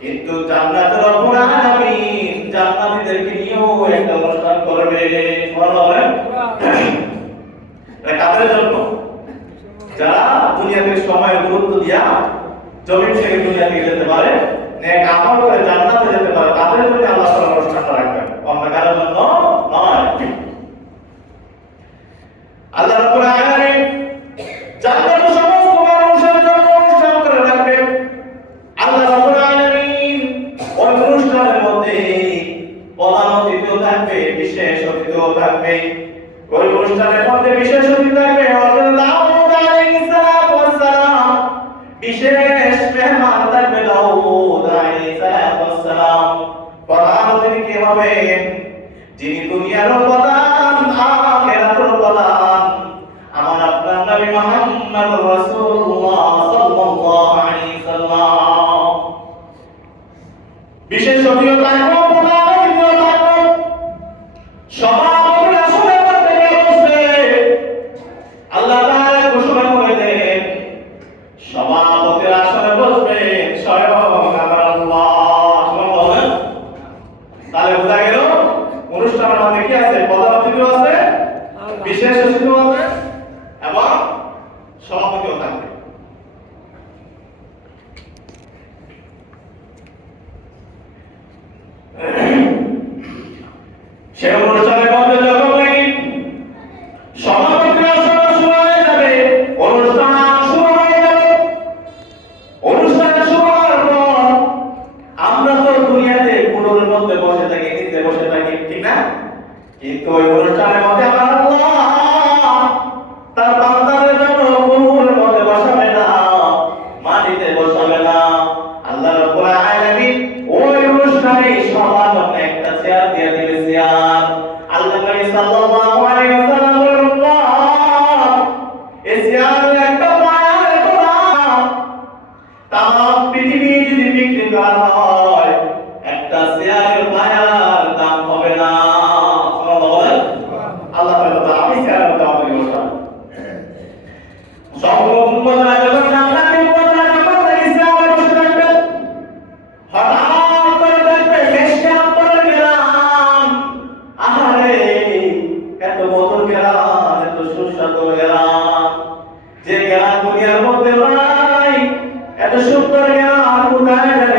কিন্তু জান্নাতের জান্নাতীদেরকে নিয়েও একটা অনুষ্ঠান করবে। কাদের জন্য? যারা দুনিয়াতে সময় গুরুত্ব দিয়া জমিন থেকে দুনিয়া যেতে পারে, নেক আমল করে জান্নাতে যেতে পারে, তাদের জন্য আল্লাহ রাখবেন। অন্য কারোর জন্য বিশেষ অতিথি থাকব প্রধান অতিথি থাকব সভাপতি আসলে বলতে গিয়ে বসবে আল্লাহ তাআলা ঘোষণা করে দেন সভাপতির আসনে বসবে স্বয়ং আমার আল্লাহ সুবহানাল্লাহ বলেন। তাহলে বোঝা গেল অনুষ্ঠানের মধ্যে কি আছে প্রধান অতিথিও আছে বিশেষ অতিথিও আছে এবং সভাপতিও থাকবে সে অনুষ্ঠানের মধ্যে যখন নাকি সভাপতির আসন শুরু হয়ে যাবে অনুষ্ঠান শুরু হয়ে যাবে অনুষ্ঠান শুরু হওয়ার পর আমরা তো দুনিয়াতে কুলোর মধ্যে বসে থাকি নিচে বসে থাকি ঠিক না কিন্তু ওই অনুষ্ঠানের মধ্যে আমার আল্লাহ তার বান্দাদের জন্য কুলোর মধ্যে বসাবে না মাটিতে বসাবে না আল্লাহ রাব্বুল আলামিন ওই অনুষ্ঠানে সবার জন্য একটা চেয়ার দিয়ে দিবে চেয়ার। আল্লাহ নবী সাল্লাল্লাহু আলাইহি ওয়াসাল্লাম বলেন এই চেয়ার একটা পায়ের গোলাম তাম পৃথিবী যদি বিক্রি করা হয় একটা শেয়ারের মায়ার দাম হবে না। আল্লাহ আমি শেয়ারের দাম নাই। এত সুন্দর গেলাম কোথায়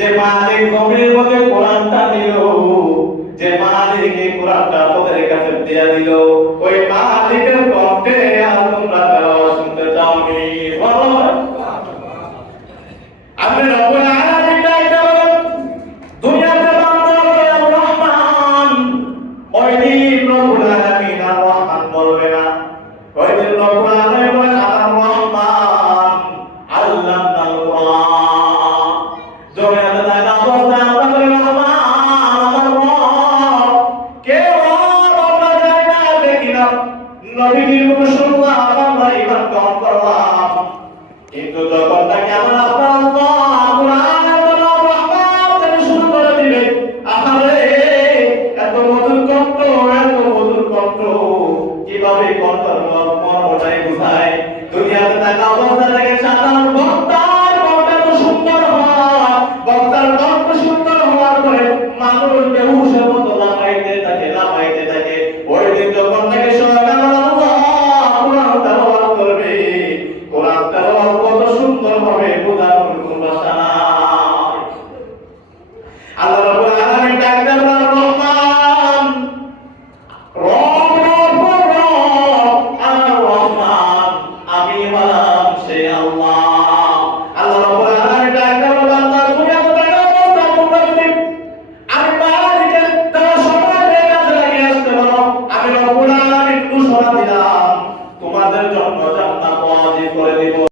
যে মালিক জমির মধ্যে কোরআনটা দিল, যে মালিক এই কোরআনটা তোদের কাছে দিয়ে দিল, ওই মালিকের কণ্ঠে আর তোমরা তারা শুনতে চাওনি। আপনি রহমান। বলবে না। ওই দিন রব্বুল